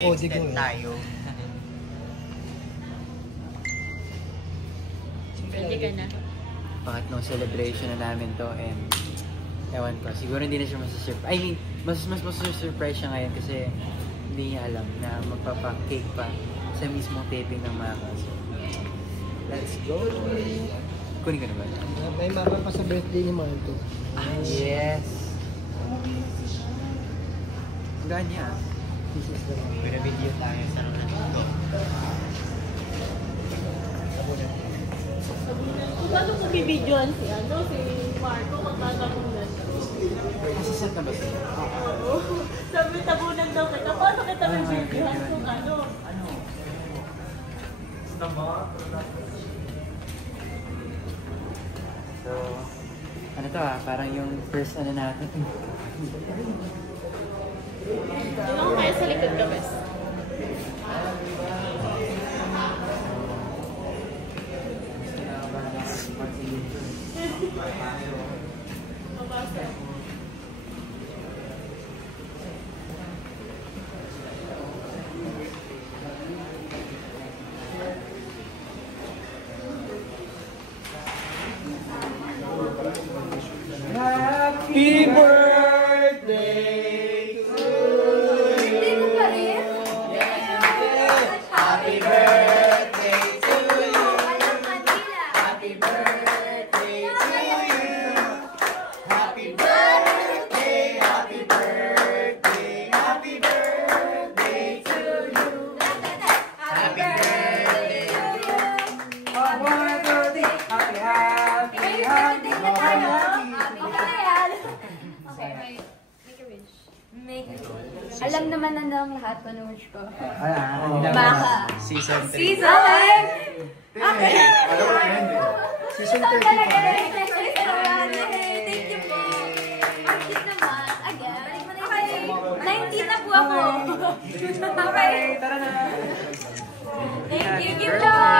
Extend tayo. Ready ka na? Pangatlong celebration na namin to and ewan ko, siguro hindi na siya masusurprise. I mean, mas masusurprise siya ngayon kasi hindi niya alam na magpapa-cake pa sa mismong taping ng Maka. So, let's go! Kunin ka na ba? May Maka pa sa birthday ni Marto. Yes! Ang gaan niya. This is the one. Video tayo sa nandito. Kung ano kung bibidyoan si Marco, magtatabunan. Nasa-set na ba siya? Oo. Sabi, tabunan daw kita. Paano kita bibidyoan kung ano? So, ano to parang yung first ano natin. Ano ko kaya sa likod ka, bes? Mabasa. Happy birthday to you! Happy birthday to you! Happy birthday to you! Happy birthday, happy birthday, happy birthday to you! Happy birthday to you! Happy birthday, happy Alam naman na ng lahat ko na wish ko. Maka. Season 3. Season 3? Okay. Alam ko na yun eh. Season 35. Thank you po. Ang cute naman. Again. Okay. 19 na po ako. Okay. Tara na. Thank you.